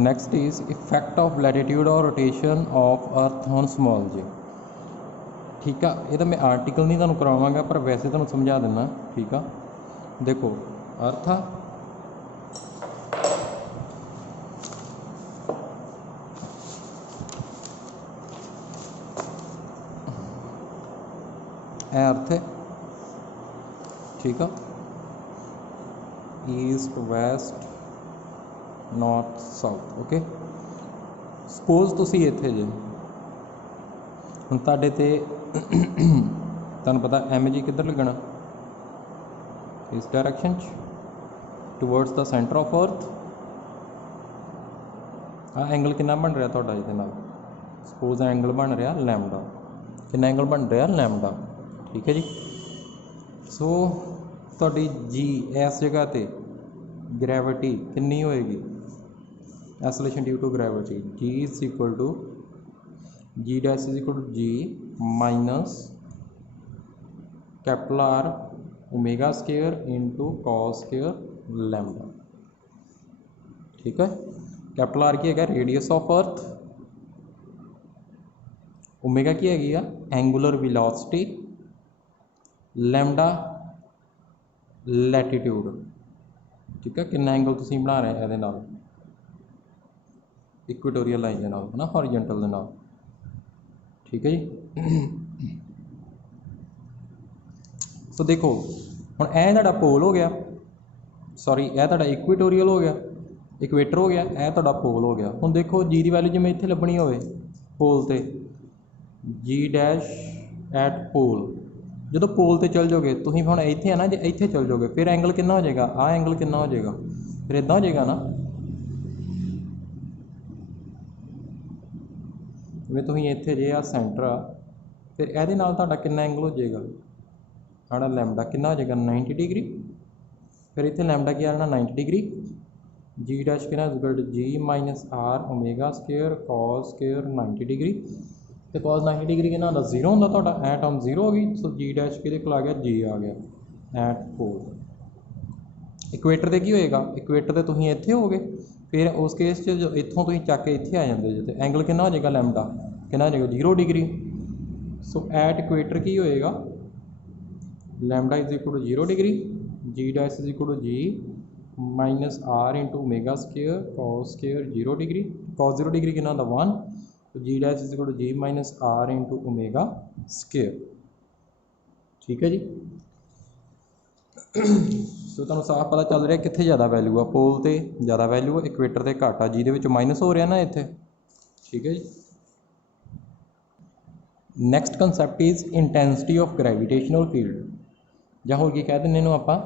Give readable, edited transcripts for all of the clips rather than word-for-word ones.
Next is effect of latitude और rotation of earth on small g. ठीक है, ये तो मैं आर्टिकल नहीं तुहानूं करावांगा पर वैसे तुहानूं समझा देना। ठीक है, देखो अर्थ आ, अर्थ है। ठीक है, east west north south. Okay, suppose तुसी इत्थे जे हुण तुहाडे ते तुहानूं पता एम जी किधर लगना, इस direction towards the centre of earth. आ एंगल कितना बन रहा तुहाडा इहदे नाल, सपोज एंगल बन रहा लैमडा। कितना एंगल बन रहा लैमडा। ठीक है जी, सो तुहाडी जी इस जगह ते ग्रैविटी कितनी होएगी, acceleration due to gravity, g is equal to g dash is equal to g minus capital R omega square into cos square lambda. ठीक है, कैपिटल आर की है रेडियस ऑफ अर्थ, ओमेगा की हैगी आ एंगुलर वेलोसिटी, लैम्डा लैटीट्यूड। ठीक है, कितना angle तुसीं बना रहे हैं ये इक्वेटोरियल लाइन के नाल है ना, हॉरिजेंटल के नाल। ठीक है जी, सो देखो हुण ए तुहाडा पोल हो गया, सॉरी ए तुहाडा इक्वेटोरियल हो गया, इक्वेटर हो गया, ए तुहाडा पोल हो गया। हुण देखो जी की वैल्यू जिवें इत्थे लभणी होवे पोल ते, जी डैश एट पोल, जो पोल ते चल जाओगे तुसीं हुण इत्थे है ना, जे इत्थे चल जाओगे फिर एंगल कितना हो जाएगा, आ एंगल कितना हो जाएगा, फिर इदां हो जाएगा ना, जिवें तुसीं इत्थे जे आ सेंटर आ, फिर इहदे नाल तुहाडा कितना एंगल हो जाएगा, साढ़ा लैम्डा कितना हो जाएगा 90 डिग्री। फिर इत्थे लैम्डा की आ जाना 90 डिग्री, जी डैश कितना equal to g minus R omega square cos square 90 degree. तो कॉस 90 डिग्री कितना होंदा, जीरो होंदा तुहाडा, ए टर्म जीरो हो गई। सो जी डैश किहदे कोल आ गया, जी आ गया एट पोल। इक्वेटर ते की होएगा, इक्वेटर ते तुसीं इत्थे होगे, फिर उस केस च इत्थों तुसीं चक के इत्थे आ जांदे जे, ते एंगल कितना हो जाएगा लैम्डा कितना हो जाएगा 0 डिग्री। सो एट इक्वेटर की होएगा lambda is equal to 0 degree, g dash is equal to g minus R into omega square cos square 0 degree, cos 0 degree कितना होंदा 1, तो g dash is equal to g minus R into omega square. ठीक है जी, सो तुहानूं साफ पता चल रहा कित्थे ज़्यादा वैल्यू आ, पोल ते ज़्यादा वैल्यू आ, इक्वेटर ते घट आ, जिहदे विच माइनस हो रहा ना इत्थे। ठीक है जी, next concept is intensity of gravitational field, ਜਾਂ ਹੋਰ ਕੀ ਕਹਿ ਦਿੰਦੇ ਇਹਨੂੰ ਆਪਾਂ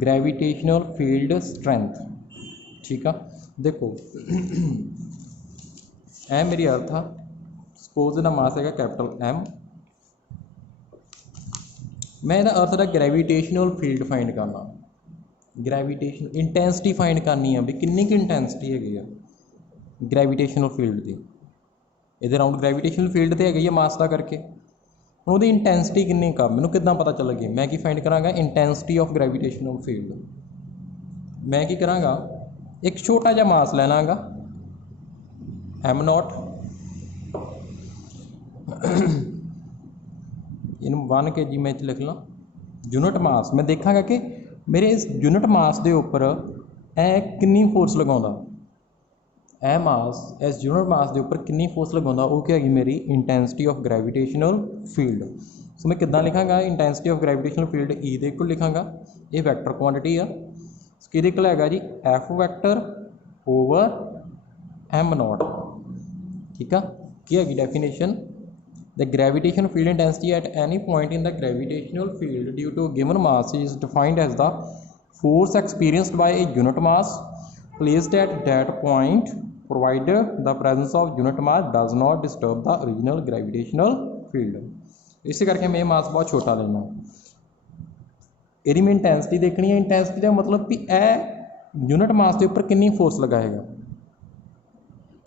ग्रैविटेशनल फील्ड स्ट्रेंथ। ठीक है, देखो ए मेरी अर्थ आ, सपोज इसका मास है कैपिटल एम, मैं इहदा अर्थ का ग्रैविटेशनल फील्ड फाइंड करना, ग्रैविटेशन इंटेंसिटी फाइंड करनी है भी कितनी की इंटेंसिटी हैगी आ ग्रैविटेशनल फील्ड की, ये राउंड ग्रैविटेशनल फील्ड तो है मास का करके, ਹੁਣ ਉਹਦੀ ਇੰਟੈਂਸਿਟੀ ਕਿੰਨੀ ਕੁ ਆ ਮੈਨੂੰ ਕਿੱਦਾਂ ਪਤਾ ਚੱਲੇਗੀ, ਮੈਂ ਕੀ ਫਾਈਂਡ ਕਰਾਂਗਾ ਇੰਟੈਂਸਿਟੀ ਆਫ ਗ੍ਰੈਵੀਟੇਸ਼ਨਲ ਫੀਲਡ। ਮੈਂ ਕੀ ਕਰਾਂਗਾ, ਇੱਕ ਛੋਟਾ ਜਿਹਾ ਮਾਸ ਲੈ ਲਾਂਗਾ ਐਮ ਨੋਟ, ਇਹਨੂੰ 1 kg ਮੈਂ ਇੱਥੇ ਲਿਖ ਲਾਂ ਯੂਨਿਟ ਮਾਸ। ਮੈਂ ਦੇਖਾਂਗਾ ਕਿ ਮੇਰੇ ਇਸ ਯੂਨਿਟ ਮਾਸ ਦੇ ਉੱਪਰ ਇਹ ਕਿੰਨੀ ਫੋਰਸ ਲਗਾਉਂਦਾ, ਇਹ ਮਾਸ इस यूनिट मास के उपर कितनी फोर्स लगाता, वो क्या है मेरी intensity of gravitational field. So मैं कितना लिखांगा intensity of gravitational field E दे इक्वल लिखांगा, ये वैक्टर क्वांटिटी आ, किहदे इक्वल हैगा जी F vector over m naught. ठीक है, की हैगी definition, the gravitational field intensity at any point in the gravitational field due to given mass is defined as the force experienced by a unit mass placed at that point provided the presence of unit mass does not disturb the original gravitational field। इस करके मैं मास बहुत छोटा लेना, यदि मैं intensity देखनी है, इंटेंसिटी का मतलब भी ए यूनिट मास के उपर कितनी फोर्स लगाएगा,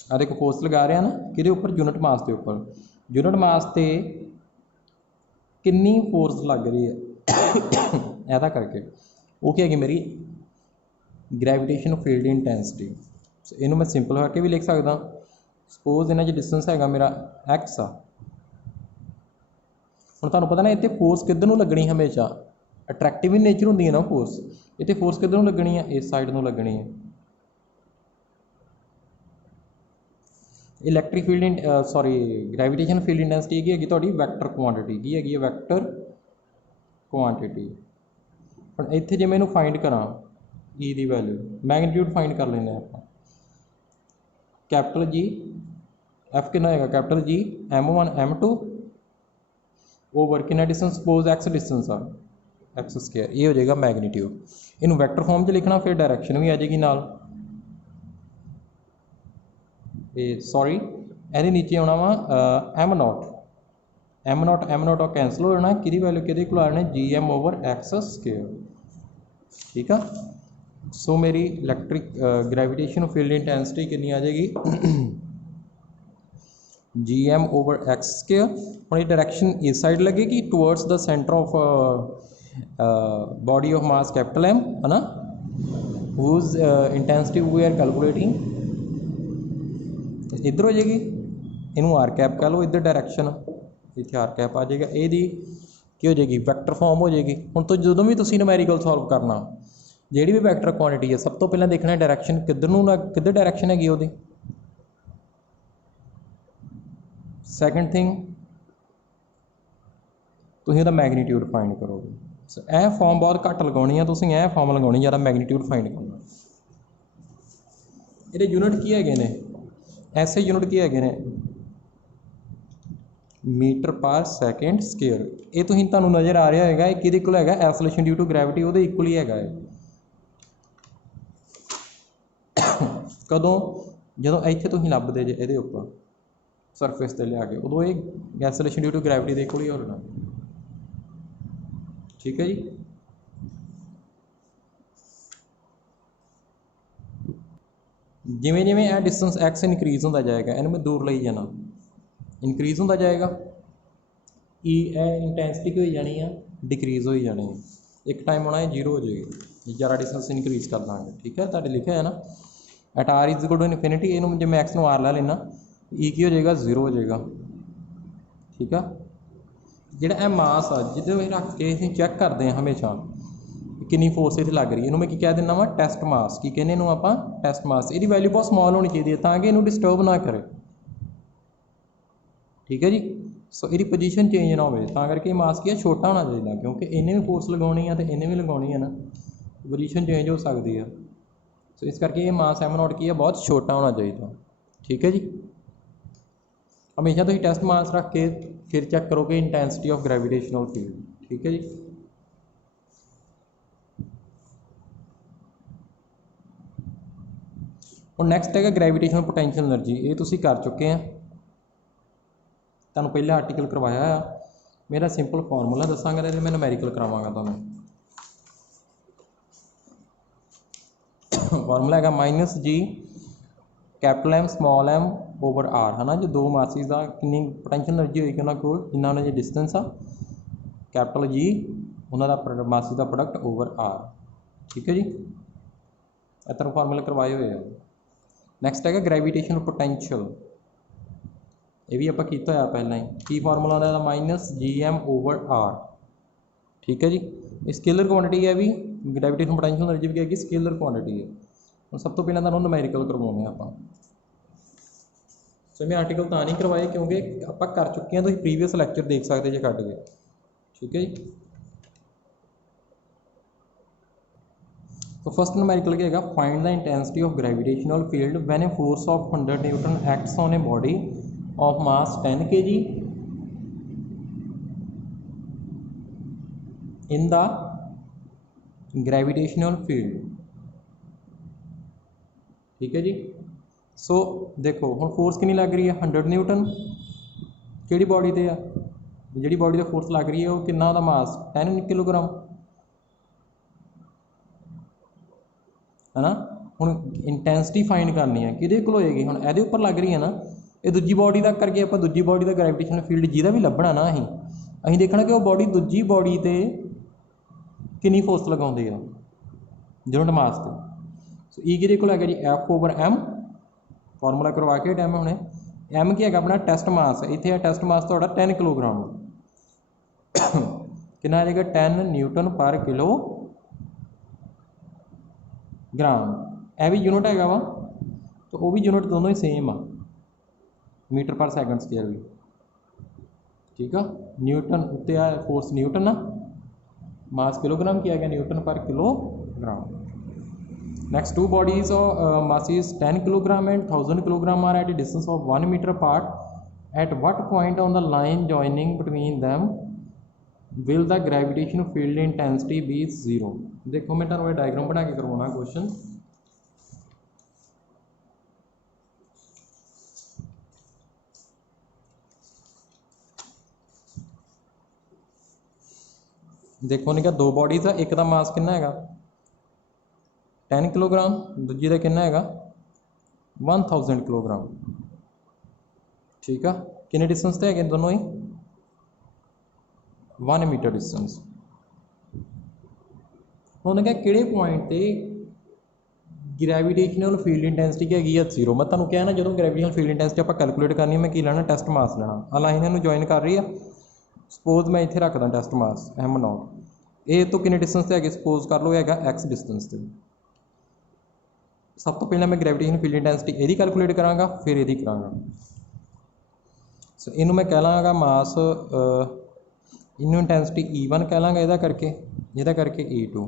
आ देखो फोर्स लगा रहे हैं ना कि उपर यूनिट मास के उपर, यूनिट मास से कितनी फोर्स लग रही है ऐसा करके, वो क्या है मेरी ग्रैविटेशनल फील्ड इंटेंसिटी। इनू मैं सिंपल करके भी लिख सकदा। सपोज इन्हां 'च डिस्टेंस हैगा मेरा एक्स आ। हुण तुहानूं पता ना इत्थे फोर्स किधर नूं लगनी हमेशा, अट्रैक्टिव इन नेचर हुंदी है ना फोर्स। इत्थे फोर्स किधर नूं लगनी है, इस साइड नूं लगनी है। Electric field sorry gravitation field intensity की हैगी तुहाडी वैक्टर क्वांटिटी, की हैगी है वैक्टर क्वांटिटी। हुण इत्थे जे मैं इनू फाइंड करां ई दी वैल्यू, मैगनीट्यूड फाइंड कर लेंगे आपां। कैपिटल जी एफ कितना है, capital G M1 M2 over कितना डिस्टेंस, सपोज एक्स डिस्टेंस आ एक्स स्क्वायर, ये हो जाएगा मैगनीट्यूड। इनू वैक्टर फॉर्म 'च लिखना, फिर डायरैक्शन भी आ जाएगी नाल। सॉरी ये नीचे आना वा M0 और कैंसल हो जाना, कि वैल्यू कि आ जाना GM ओवर एक्स स्क्वायर। ठीक है। सो मेरी इलैक्ट्रिक ग्रैविटेशन फील्ड इंटेंसिटी कितनी आ जाएगी GM ओवर एक्स स्क्वायर। हुण ये डायरैक्शन इस साइड लगेगी towards the centre of body of mass capital M है ना, whose intensity we are calculating इधर हो जाएगी। इनू आर कैप कह लो, इधर डायरैक्शन इतने आर कैप आ जाएगा, यदी की हो जाएगी वैक्टर फॉर्म हो जाएगी। हुण तो जो भी तुसीं न्यूमेरिकल सॉल्व करना, जिहड़ी भी वैक्टर क्वांटिटी है, सब तो पहले देखना डायरैक्शन किधर नूं किधर डायरैक्शन हैगी उहदी। सैकेंड थिंग तुसीं उहदा मैगनीट्यूड फाइंड करोगे। सो यह फॉर्म बहुत घੱਟ लगाउणी है, तुसीं यह फॉर्म लगाउणी ज़्यादा मैगनीट्यूड फाइंड करना। ये यूनिट की है ने, ऐसे यूनिट की है मीटर पर सैकेंड स्केयर। ये तुहानूं नज़र आ रहा है कि इक्वल है एक्सेलरेशन ड्यू टू ग्रैविटी, वो इक्वल ही है। कदों जो इत्थे तुसीं लभदे जे इहदे उपर सरफेस ते लिया के, उदों ये एक्सेलरेशन ड्यू टू ग्रैविटी के इक्वल ही होना। ठीक है जी। जिमें जिमें यह डिस्टेंस एक्स इनक्रीज होता जाएगा, इन्हें मैं दूर ले जाना, इनक्रीज होता जाएगा। इंटेंसिटी की हो जानी है, डिक्रीज हो जानी है। एक टाइम होना है जीरो हो जाएगी, ज़्यादा डिस्टेंस इनक्रीज कर देंगे। ठीक है, तुहाडे लिखा है ना at R is equal to infinity, इनू जो मैं एक्स नूं आर लै लेना, ई की हो जाएगा जीरो हो जाएगा। ठीक है। जिहड़ा यह मास आ जिहदे रख के असीं चैक करते हैं हमेशा कितनी फोर्स इत्थे लग रही है, इन्हूं मैं क्या देना वा टैसट मास, की कहने इन्हूं आपां टैसट मास। इसकी वैल्यू बहुत स्मॉल होनी चाहिए ताकि इन्हूं डिस्टर्ब ना करे। ठीक है जी। सो इसकी पोजीशन चेंज ना हो, करके मास की छोटा होना चाहिए, क्योंकि इन्हें भी फोर्स लगानी है तो इन्हें भी लगानी है ना, पोजीशन चेंज हो सकती है। सो इस करके ये मास M0 की है बहुत छोटा होना चाहिए। ठीक है जी। हमेशा तुसीं टैसट मास रख के फिर चैक करोगे इंटेंसिटी ऑफ ग्रैविटेशनल फील्ड। ठीक है जी। और नैक्सट है ग्रैविटेशनल पोटेंशियल एनर्जी, ये तुसीं कर चुके हैं, तुहानूं पहले आर्टिकल करवाया है। मेरा सिंपल फॉर्मूला दसांगा तो मैं न्यूमेरिकल करावांगा तुहानूं। फॉर्मूला है -G capital M small m over R है ना, जो दो मासिस का कितनी पोटेंशियल एनर्जी होगी उन्होंने को जिन्ना उन्होंने डिस्टेंस आ कैपिटल G उन्होंने मासिस का प्रोडक्ट ओवर R। ठीक है जी। इस तरह फॉर्मूले करवाए हुए हैं। नैक्सट है ग्रैविटेशनल पोटेंशियल, ये भी आप किया होया पहला ही। की फॉर्मूला होता -GM ओवर R। ठीक है जी। स्केलर क्वांटिटी है भी, ग्रैविटेशनल पोटेंशियल एनर्जी भी है स्केलर क्वांटिटी है। और सब तो पहले तुहानूं न्यूमेरिकल करवाने आप। सो मैं आर्टिकल तो नहीं करवाए क्योंकि आप कर चुके हैं, तो प्रीवियस लैक्चर देख सकते जो कट गए। ठीक है जी। तो फर्स्ट न्यूमेरिकल क्या है, find the intensity of gravitational field when a force of 100 Newton acts on a body of mass 10 kg in the gravitational field. ठीक है जी। सो देखो हम फोर्स कितनी लग रही है 100 न्यूटन, कि बॉडी से जी बॉडी का फोर्स लग रही है वो कितना का मास 10 किलोग्राम है ना। हुण इंटेंसिटी फाइंड करनी है कि होएगी, हुण इहदे उपर लग रही है ना, ये दूजी बॉडी तक करके आप दूजी बॉडी का ग्रैविटेशनल फील्ड जिहदा भी लभना ना असीं देखना कि वो बॉडी दूजी बॉडी ते कितनी फोर्स लगाउंदी है यूनिट मास ते। सो ई किहदे कोल हैगा जी F ओवर M फॉर्मूला करवा के टाइम हुणे एम की है अपना टेस्ट मास, इतने टेस्ट मास तो 10 किलोग्राम कितना आ जाएगा 10 न्यूटन पर किलो ग्राम। यह भी यूनिट हैगा वा तो वह भी यूनिट दोनों ही सेम आ, मीटर पर सैकेंड स्क्वायर भी, ठीक है। न्यूटन उत्ते आ फोर्स न्यूटन आ, मास किलोग्राम किया गया न्यूटन पर kilogram. Next two bodies masses 10 kilogram and 1000 kilogram are at a distance of 1 meter apart. At what point on the line joining between them will the gravitational field intensity be 0? देखो मैं तुहानू diagram बना के करवाना question. देखो ने क्या दो बॉडीज आ, एक का मास कितना है 10 किलोग्राम, दूजी का कितना है 1000 किलोग्राम, ठीक है। किन्ने डिस्टेंस से है दोनों ही 1 मीटर डिस्टेंस। उन्होंने कहा किहड़े पॉइंट पे ग्रैविटेशनल फील्ड इंटेंसिटी हैगी है 0। मैं तुहानू कहा ना जो ग्रैविटेशनल फील्ड इंटेंसिटी आप कैलकुलेट करनी है, मैं की लेना टेस्ट मास लेना। आ लाइन इन्हू ज्वाइन कर रही है, सपोज मैं इत्थे रखदा टेस्ट मास m0, ए तो किन्ने डिस्टेंस से है सपोज कर लो है x डिस्टेंस से। सब तो पहले मैं ग्रैविटेशनल फील्ड इंटेंसिटी यदी कैलकुलेट कराँगा, फिर यदी कराँगा। सो इनू मैं कह लाँगा मास, इनू इंटेंसिटी E1 कह लाँगा, ਇਹਦਾ ਕਰਕੇ E2।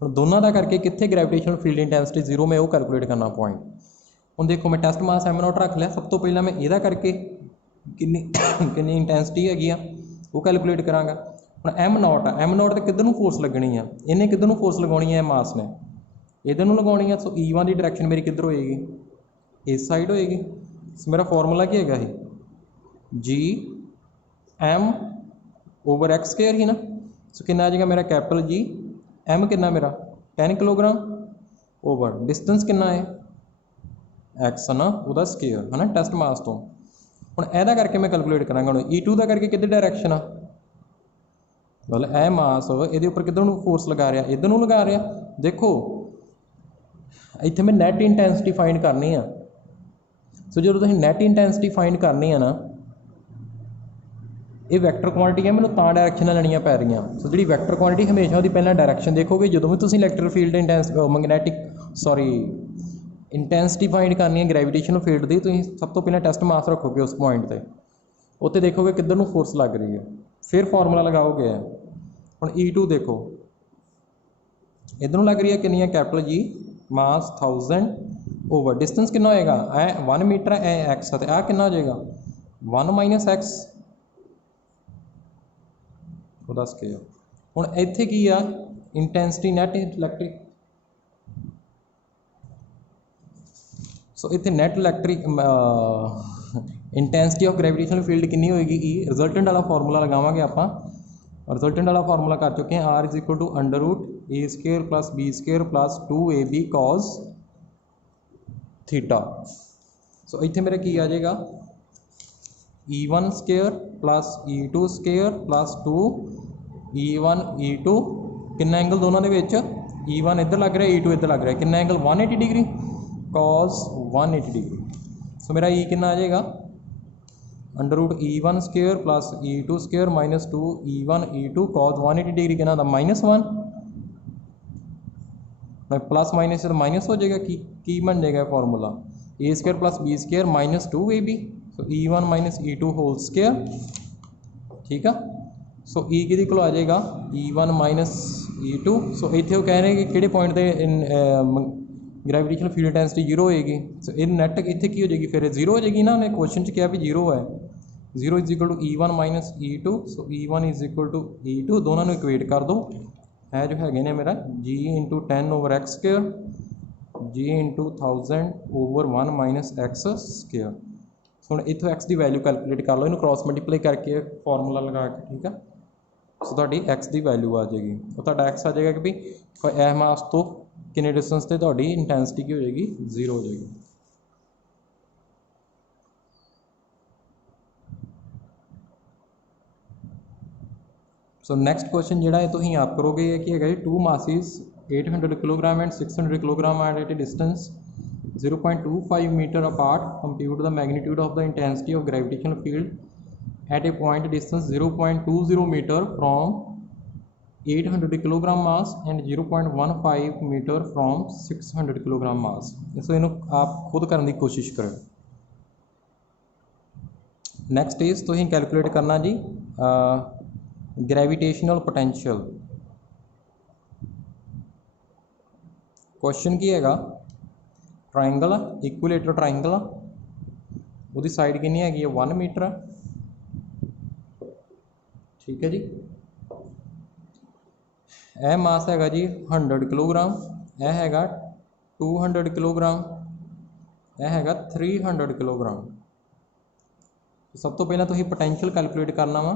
ਹੁਣ ਦੋਨਾਂ ਦਾ ਕਰਕੇ ਕਿੱਥੇ ਗ੍ਰੈਵਿਟੇਸ਼ਨਲ ਫੀਲਡ ਇੰਟੈਂਸਿਟੀ 0 ਮੈਂ ਉਹ ਕੈਲਕੂਲੇਟ ਕਰਨਾ ਪॉइंट। ਹੁਣ ਦੇਖੋ ਮੈਂ ਟੈਸਟ ਮਾਸ m0 ਰੱਖ ਲਿਆ, ਸਭ ਤੋਂ ਪਹਿਲਾਂ ਮੈਂ ਇਹਦਾ ਕਰਕੇ ਕਿੰਨੀ ਇੰਟੈਂਸਿਟੀ ਹੈਗੀ ਆ ਉਹ ਕੈਲਕੂਲੇਟ ਕਰਾਂਗਾ। ਹੁਣ m0 ਆ, m0 ਤੇ ਕਿੱਧਰ ਨੂੰ ਫੋਰਸ ਲੱਗਣੀ ਆ, ਇਹਨੇ ਕਿੱਧਰ ਨੂੰ ਫੋਰਸ ਲਗਾਉਣੀ ਹੈ ਮਾਸ ਨੇ, इधर ਨੂੰ ਲਗਾਉਣੀ ਆ। सो E1 ਦੀ ਡਾਇਰੈਕਸ਼ਨ ਮੇਰੀ ਕਿੱਧਰ ਹੋਏਗੀ, ਇਸ ਸਾਈਡ ਹੋਏਗੀ। सो मेरा फॉर्मूला ਕੀ ਹੈਗਾ ਇਹ G/m/x स्क्वायर ही ना। सो कितना आ जाएगा मेरा कैपिटल G, m कितना मेरा 10 किलोग्राम ओवर डिस्टेंस कितना है x ना, वह स्केयर है ना टेस्ट मास तो। हूँ यदा करके मैं कैलकुलेट कराँगा। हूँ E2 का करके किधर डायरैक्शन आ, मतलब यह मास ये उपर किधर फोर्स लगा रहा, इधर नूं लगा रहा। देखो इत्थे मैं नैट इंटेंसिटी फाइंड करनी है। सो जो तुसीं नैट इंटेंसिटी फाइंड करनी है ना, ये वैक्टर क्वांटिटी है, मैंने तां डायरैक्शन लेनियां पै रही। सो जी वैक्टर क्वांटिटी हमेशा उसकी पहला डायरैक्शन देखोगे, जो भी तुम इलैक्ट्रिक फील्ड इंटेंसिटी फाइंड करनी है ग्रैविटेशनल फील्ड की, तुम सब तो पहले टेस्ट मास रखोगे उस पॉइंट पर, उत्ते देखोगे किधर नूं फोर्स लग रही है, फिर फॉर्मूला लगाओगे। हुण E2 देखो इधर लग रही है कितनी है कैपिटल G मास 1000 ओवर डिस्टेंस कितना होएगा, 1 मीटर है, x है, आ कितना हो जाएगा 1 - x ਉਹਦਾ ਸਕੇਅਰ। ਹੁਣ ਇੱਥੇ ਕੀ ਆ ਇੰਟੈਂਸਿਟੀ ਨੈਟ ਇਲੈਕਟ੍ਰਿਕ, ਸੋ ਇੱਥੇ net electric intensity of gravitational field ਕਿੰਨੀ ਹੋਏਗੀ E। ਰਿਜ਼ਲਟੈਂਟ ਵਾਲਾ ਫਾਰਮੂਲਾ ਲਗਾਵਾਂਗੇ ਆਪਾਂ, ਰਿਜ਼ਲਟੈਂਟ ਵਾਲਾ ਫਾਰਮੂਲਾ ਕਰ ਚੁੱਕੇ ਹਾਂ R = √a² + b² + 2ab cos θ। ਸੋ ਇੱਥੇ ਮੇਰਾ ਕੀ ਆ ਜਾਏਗਾ E1² + E2² + 2 E1 E2 कितना एंगल दोनों के विच, E1 इधर लग रहा है, E2 इधर लग रहा है, कितना एंगल 180 डिग्री cos 180 डिग्री। सो मेरा E कितना आ जाएगा √E1² + E2² - 2 E1 E2 cos 180 degree कितना था -1, प्लस माइनस तो माइनस हो जाएगा, की बन जाएगा फॉर्मूला A² + B² - 2ab। सो E1 - E2 होल स्क्वायर, ठीक है। सो E कि को आ जाएगा E1 - E2। सो इतने वो कह रहे हैं कि किहड़े पॉइंट पर ग्रैविटेशनल फील्ड इंटेंसिटी 0 होएगी। सो ये नैट इतने की हो जाएगी, फिर 0 हो जाएगी ना, उन्हें क्वेश्चन च क्या भी 0 है। 0 = E1 - E2। सो E1 = E2, दोनों को इक्वेट कर दो, है जो है ने मेरा G × 10/x², G × 1000 over 1 - x²। ਹੁਣ इतों x की वैल्यू कैलकुलेट कर लो, इन्हू क्रॉस मल्टीप्लाई करके फॉर्मूला लगा के, ठीक है। सो तुहाडी x की वैल्यू आ जाएगी, तो तुहाडा x आ जाएगा कि भी यह मास तो किन्ने डिस्टेंस से तुहाडी इंटेंसिटी की हो जाएगी 0 हो जाएगी। सो नैक्सट क्वेश्चन जिहड़ा है तुसीं आप करोगे कि है 2 masses 800 kilogram and 600 kilogram are at a distance 0.25 meter apart. Compute the magnitude of the intensity of gravitational field at a point distance 0.20 meter from 800 kilogram mass and 0.15 meter from 600 kilogram mass. सो इन्हों आप खुद करने की कोशिश करो. Next is तो calculate करना जी gravitational potential. Question की हैगा ट्राइंगल इक्विलेटर ट्राइंगल वो साइड कितनी हैगी है 1 मीटर. ठीक है जी. यह मास हैगा जी 100 किलोग्राम, यह हैगा 200 किलोग्राम, यह हैगा 300 किलोग्राम. सब तो पहला तुसीं पोटेंशियल कैलकुलेट करना वा.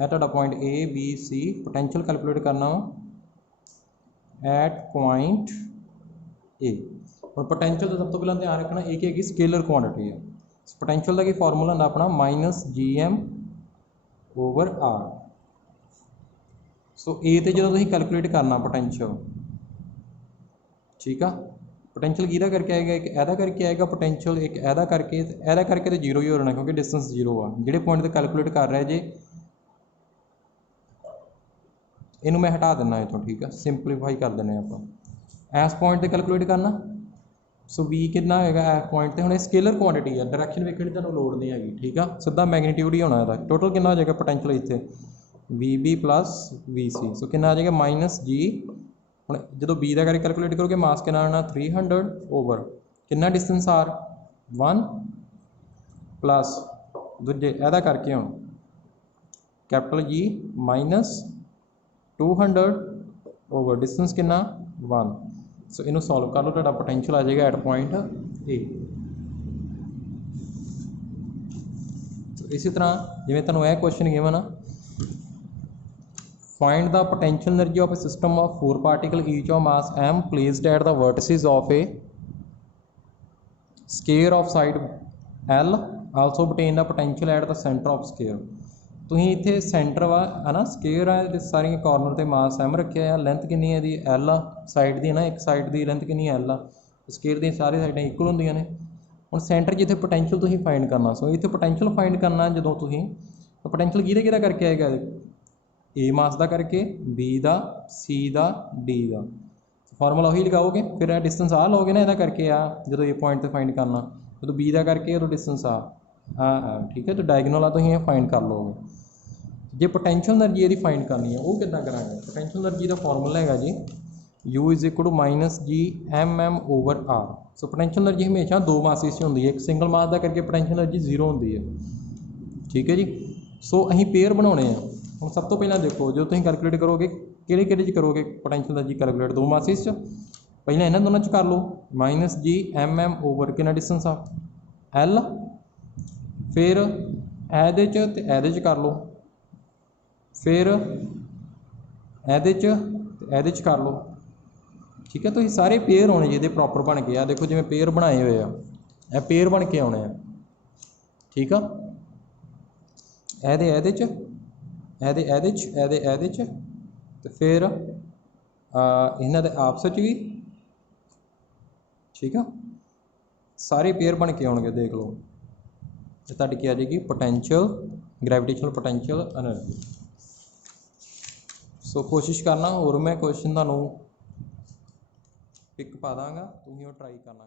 यह तुहाडा point A B C potential calculate करना वा एट पॉइंट ए. और पोटेंशियल का सब तो पहला ध्यान रखना एक है स्केलर क्वांटिटी है. पोटेंशियल का की फॉर्मूला होंदा अपना -GM/R. सो ए तो जो तुसीं कैलकुलेट करना पोटेंशियल. ठीक है. पोटेंशियल किहदा करके आएगा एक ऐदा करके आएगा पोटेंशियल एक ऐदा करके तो जीरो ही होना क्योंकि डिस्टेंस जीरो आ. जिहड़े पॉइंट ते कैलकुलेट कर रहे जे इनू मैं हटा देना इतों. ठीक है. सिंपलीफाई कर देने आप. इस पॉइंट ते कैलकुलेट करना. सो वी कितना होएगा इस पॉइंट ते. हुण स्केलर क्वांटिटी है डायरैक्शन वेखण दी तुहानूं लोड़ नहीं हैगी. ठीक है. सीधा मैग्नीट्यूड ही होना है. टोटल कितना हो जाएगा पोटेंशियल इत्थे VB + VC. सो कितना आ जाएगा -G. हुण जो बी का करके कैलकुलेट करोगे मास कितना आना 300 ओवर कितना डिस्टेंस R 1 प्लस दूजे ऐदा करके हुण कैपिटल G -200 ओवर डिस्टेंस कितना 1. सो इनू सॉल्व कर लो तुहाडा पोटेंशियल आ जाएगा एट पॉइंट ए. इसी तरह जिवें तुहानूं यह क्वेश्चन गिवन आ find the potential energy of a system of 4 particles each of mass m placed at the vertices of a sphere of side L. Also obtain the potential at the center of sphere. तुसीं इत्थे centre वा है ना square है सारिया corner ते मास m रखिया है. लेंथ कितनी है दी L आ साइड दी है ना. एक साइड दी लेंथ कितनी L आ. स्केयर दी सारी साइडां इक्वल होंदियां ने. हुण सेंटर जिथे पोटेंशियल तुसीं फाइंड करना. सो इत्थे पोटेंशियल फाइंड करना जदों तुसीं पोटेंशियल किहदा करके आएगा ए मास का करके बी का सी का डी का. फॉर्मूला उही लगाओगे फिर डिस्टेंस आ लोगे ना यदा करके जो ये पॉइंट फाइंड करना जो बी का करके उदों डिस्टेंस ठीक है. तो डायगनल तो फाइंड कर लोगे. जो पोटेंशियल एनर्जी ये फाइंड करनी है वो कितना करांगे. पोटेंशियल एनर्जी का फॉर्मूला है जी U = -GMM/R. So potential energy हमेशा दो मासिस होंगी है. एक सिंगल मास का करके पोटेंशियल एनर्जी 0 होंगी है. ठीक है जी. सो असीं पेयर बनाने हैं. हम सब तो पहला देखो जो तुम कैलकुलेट करोगे कि करोगे पोटेंशियल एनर्जी कैलकुलेट दो मासिस पहले इन्होंने दोनों कर लो -GMM ओवर कितना डिस्टेंस आ L. फिर एदे कर लो फिर एदे कर लो. ठीक है. तो ये सारे पेयर होने जिहदे प्रॉपर बन के देखो जिवें पेयर बनाए हुए आ पेयर बन के आने. ठीक है. एदे तो फिर इन्होंने आपस भी. ठीक है. सारे पेयर बन के आने. देख लो तो तुहाडी क्या आ जाएगी पोटेंशियल ग्रैविटेशनल पोटेंशियल एनर्जी. सो कोशिश करना और मैं क्वेश्चन तुहानूं पिक पा दांगा तुसीं वो ट्राई करना.